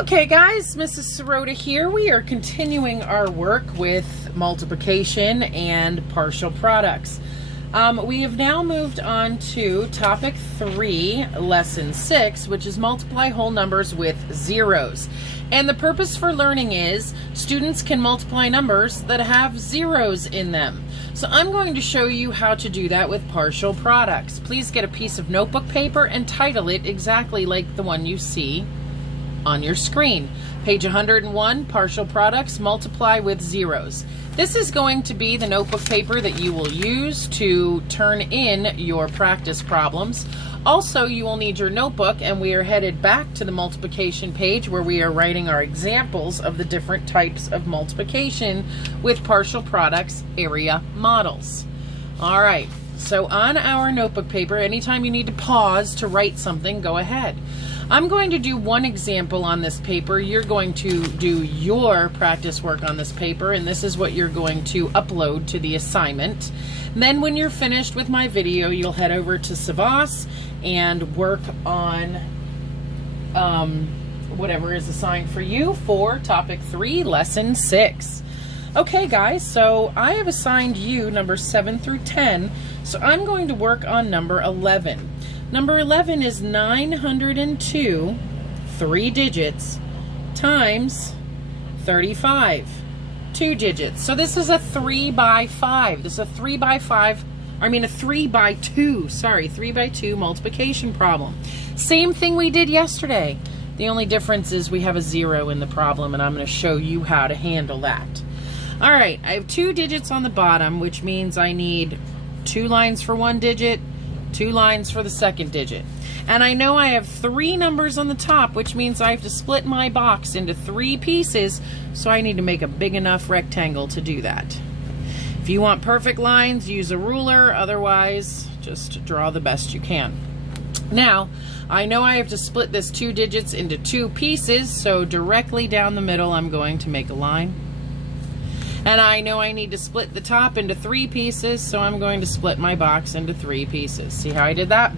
Okay guys, Mrs. Sirota here. We are continuing our work with multiplication and partial products. We have now moved on to topic 3, lesson 6, which is multiply whole numbers with zeros. And the purpose for learning is students can multiply numbers that have zeros in them. So I'm going to show you how to do that with partial products. Please get a piece of notebook paper and title it exactly like the one you see on your screen. Page 101, partial products, multiply with zeros. This is going to be the notebook paper that you will use to turn in your practice problems. Also, you will need your notebook, and we are headed back to the multiplication page where we are writing our examples of the different types of multiplication with partial products area models. All right, so on our notebook paper, anytime you need to pause to write something, go ahead. I'm going to do one example on this paper. You're going to do your practice work on this paper, and this is what you're going to upload to the assignment. And then when you're finished with my video, you'll head over to Savas and work on whatever is assigned for you for topic 3, lesson 6. Okay guys, so I have assigned you numbers 7 through 10, so I'm going to work on number 11. Number 11 is 902, 3 digits, times 35, 2 digits. So this is a 3 by 5. This is a 3 by 2, sorry, 3 by 2 multiplication problem. Same thing we did yesterday. The only difference is we have a 0 in the problem, and I'm going to show you how to handle that. All right, I have 2 digits on the bottom, which means I need 2 lines for 1 digit, 2 lines for the second digit. And I know I have 3 numbers on the top, which means I have to split my box into 3 pieces, so I need to make a big enough rectangle to do that. If you want perfect lines, use a ruler, otherwise just draw the best you can. Now, I know I have to split this 2 digits into 2 pieces, so directly down the middle I'm going to make a line. And I know I need to split the top into 3 pieces, so I'm going to split my box into 3 pieces. See how I did that?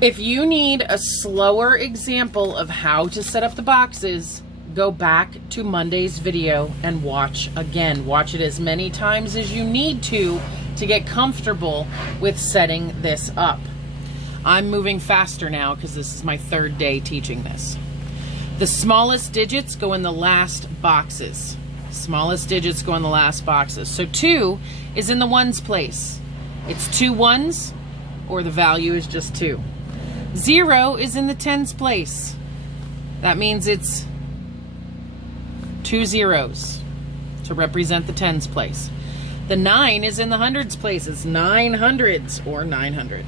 If you need a slower example of how to set up the boxes, go back to Monday's video and watch again. Watch it as many times as you need to get comfortable with setting this up. I'm moving faster now because this is my 3rd day teaching this. The smallest digits go in the last boxes. Smallest digits go in the last boxes. So 2 is in the ones place. It's 2 ones, or the value is just 2. 0 is in the tens place. That means it's 2 zeros to represent the tens place. The 9 is in the hundreds place. It's 9 hundreds, or 900.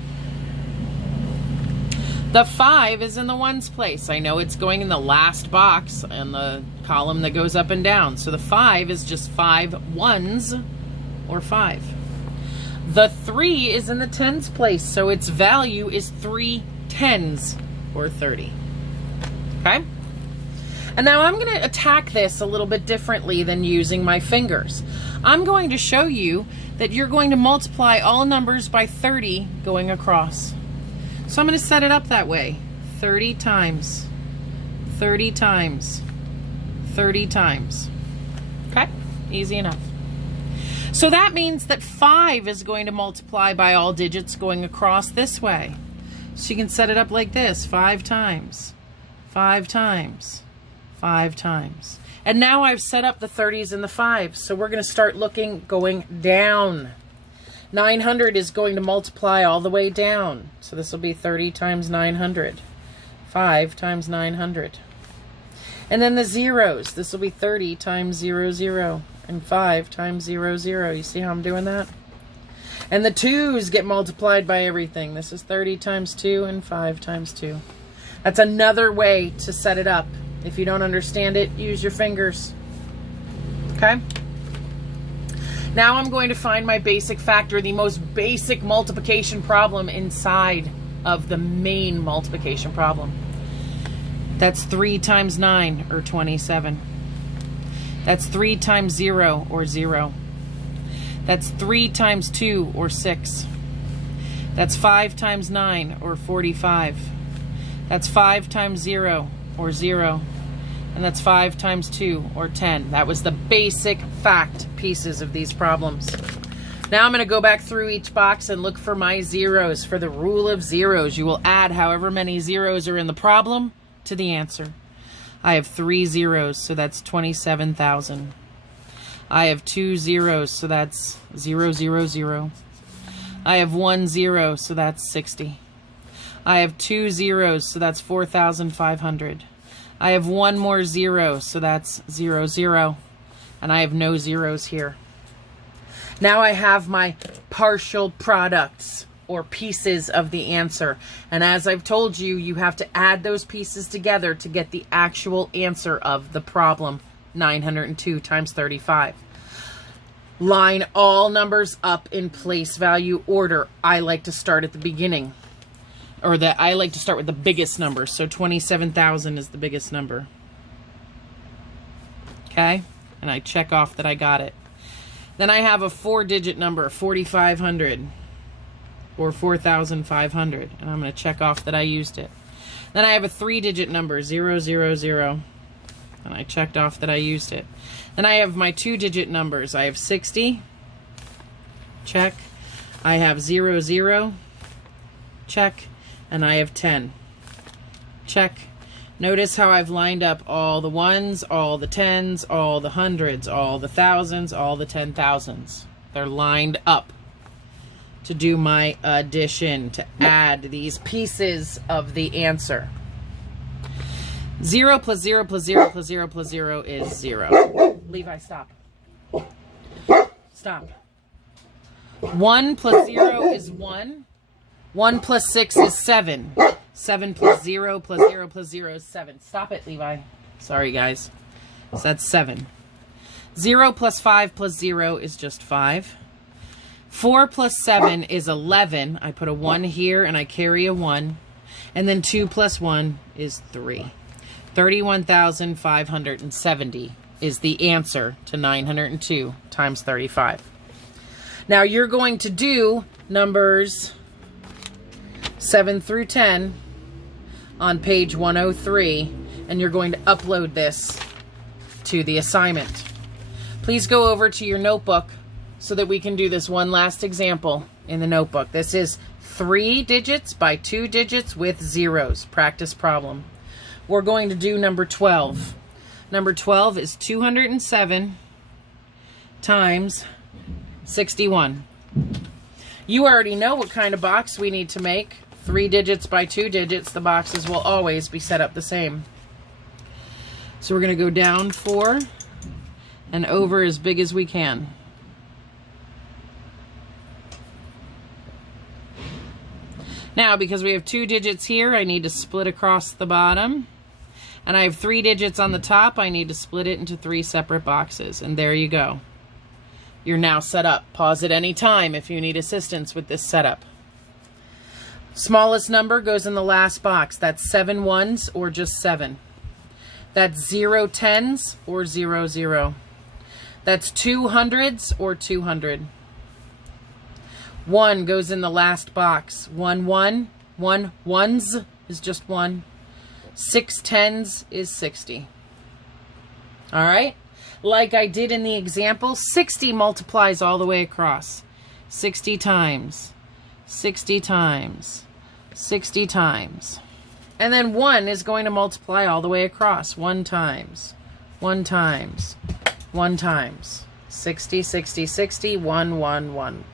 The 5 is in the ones place. I know it's going in the last box in the column that goes up and down. So the 5 is just 5 ones, or 5. The 3 is in the tens place, so its value is 3 tens, or 30. Okay? And now I'm going to attack this a little bit differently than using my fingers. I'm going to show you that you're going to multiply all numbers by 30 going across. So I'm going to set it up that way. 30 times, 30 times, 30 times. Okay? Easy enough. So that means that 5 is going to multiply by all digits going across this way. So you can set it up like this. 5 times, 5 times, 5 times. And now I've set up the 30s and the 5s. So we're going to start going down. 900 is going to multiply all the way down. So this will be 30 times 900. 5 times 900. And then the zeros. This will be 30 times 0, 0. And 5 times 0, 0. You see how I'm doing that? And the 2's get multiplied by everything. This is 30 times 2 and 5 times 2. That's another way to set it up. If you don't understand it, use your fingers. Okay? Now I'm going to find my basic factor, the most basic multiplication problem inside of the main multiplication problem. That's 3 times 9, or 27. That's 3 times 0, or 0. That's 3 times 2, or 6. That's 5 times 9, or 45. That's 5 times 0, or 0. And that's 5 times 2, or 10. That was the basic fact pieces of these problems. Now I'm going to go back through each box and look for my zeros. For the rule of zeros, you will add however many zeros are in the problem to the answer. I have 3 zeros, so that's 27,000. I have 2 zeros, so that's 0, 0, 0. I have 1 zero, so that's 60. I have 2 zeros, so that's 4,500. I have 1 more 0, so that's 0, 0. And I have no zeros here. Now I have my partial products, or pieces of the answer. And as I've told you, you have to add those pieces together to get the actual answer of the problem, 902 times 35. Line all numbers up in place value order. I like to start at the beginning, or I like to start with the biggest number. So 27,000 is the biggest number. Okay? And I check off that I got it. Then I have a 4-digit number, 4,500. Or 4,500, and I'm going to check off that I used it. Then I have a 3-digit number, 0, 0, 0, and I checked off that I used it. Then I have my 2-digit numbers. I have 60, check. I have 0, 0, check, and I have 10, check. Notice how I've lined up all the ones, all the tens, all the hundreds, all the thousands, all the 10,000s. They're lined up to do my addition, to add these pieces of the answer. 0 plus 0 plus 0 plus 0 plus 0 is 0. Levi, stop. Stop. 1 plus 0 is 1. 1 plus 6 is 7. 7 plus 0 plus 0 plus 0 is 7. Stop it, Levi. Sorry, guys. So that's 7. 0 plus 5 plus 0 is just 5. 4 plus 7 is 11. I put a 1 here and I carry a 1. And then 2 plus 1 is 3. 31,570 is the answer to 902 times 35. Now you're going to do numbers 7 through 10 on page 103, and you're going to upload this to the assignment. Please go over to your notebook so that we can do this one last example in the notebook. This is 3 digits by 2 digits with zeros. Practice problem. We're going to do number 12. Number 12 is 207 times 61. You already know what kind of box we need to make. 3 digits by 2 digits. The boxes will always be set up the same. So we're going to go down 4 and over as big as we can. Now, because we have 2 digits here, I need to split across the bottom. And I have 3 digits on the top. I need to split it into 3 separate boxes. And there you go. You're now set up. Pause at any time if you need assistance with this setup. Smallest number goes in the last box. That's 7 ones or just 7. That's 0 tens or 0, 0. That's 2 hundreds or 200. 1 goes in the last box. 1, 1. 1 ones is just 1. 6 tens is 60. All right? Like I did in the example, 60 multiplies all the way across. 60 times. 60 times. 60 times. And then 1 is going to multiply all the way across. 1 times. 1 times. 1 times. 60, 60, 60. 1, 1, 1.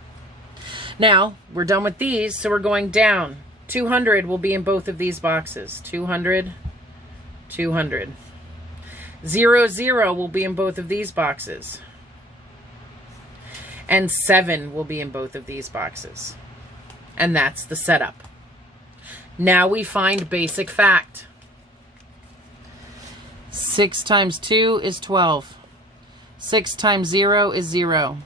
Now, we're done with these, so we're going down. 200 will be in both of these boxes. 200, 200. 0, 0 will be in both of these boxes. And 7 will be in both of these boxes. And that's the setup. Now we find basic fact. 6 times 2 is 12. 6 times 0 is 0.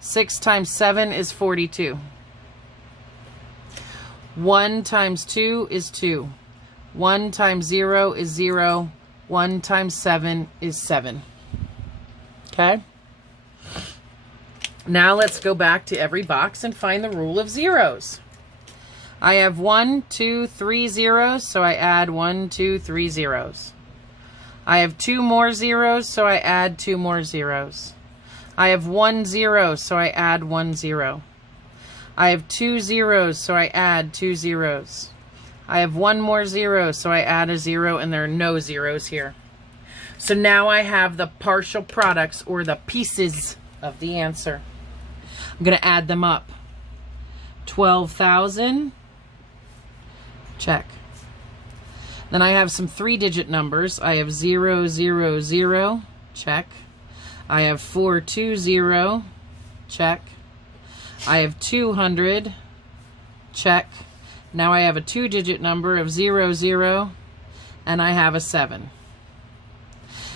6 times 7 is 42. 1 times 2 is 2. 1 times 0 is 0. 1 times 7 is 7. Okay? Now let's go back to every box and find the rule of zeros. I have 1, 2, 3 zeros, so I add 1, 2, 3 zeros. I have 2 more zeros, so I add 2 more zeros. I have 1 0, so I add 1 0. I have 2 zeros, so I add 2 zeros. I have 1 more 0, so I add a 0, and there are no zeros here. So now I have the partial products, or the pieces of the answer. I'm going to add them up. 12,000, check. Then I have some 3-digit numbers. I have 0, 0, 0, check. I have 420, check. I have 200, check. Now I have a 2-digit number of 00, and I have a 7.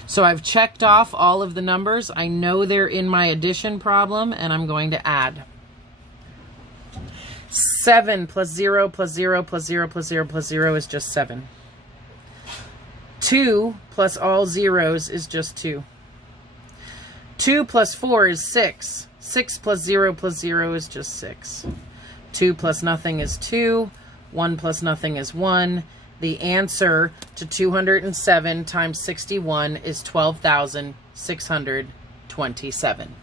So I've checked off all of the numbers. I know they're in my addition problem, and I'm going to add. 7 plus 0 plus 0 plus 0 plus 0 plus 0 is just 7. 2 plus all zeros is just 2. 2 plus 4 is 6. 6 plus 0 plus 0 is just 6. 2 plus nothing is 2. 1 plus nothing is 1. The answer to 207 times 61 is 12,627.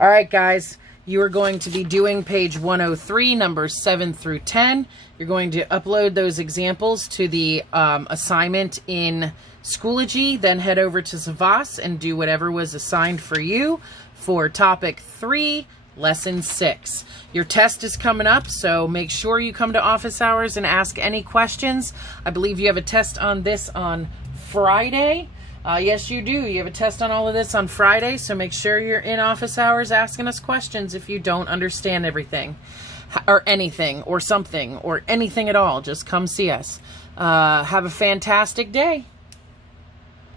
All right, guys, you are going to be doing page 103, numbers 7 through 10. You're going to upload those examples to the assignment in Schoology, then head over to Savas and do whatever was assigned for you for topic 3, lesson 6. Your test is coming up, so make sure you come to office hours and ask any questions. I believe you have a test on this on Friday. Yes, you do. You have a test on all of this on Friday, so make sure you're in office hours asking us questions if you don't understand everything or anything or something or anything at all. Just come see us. Have a fantastic day.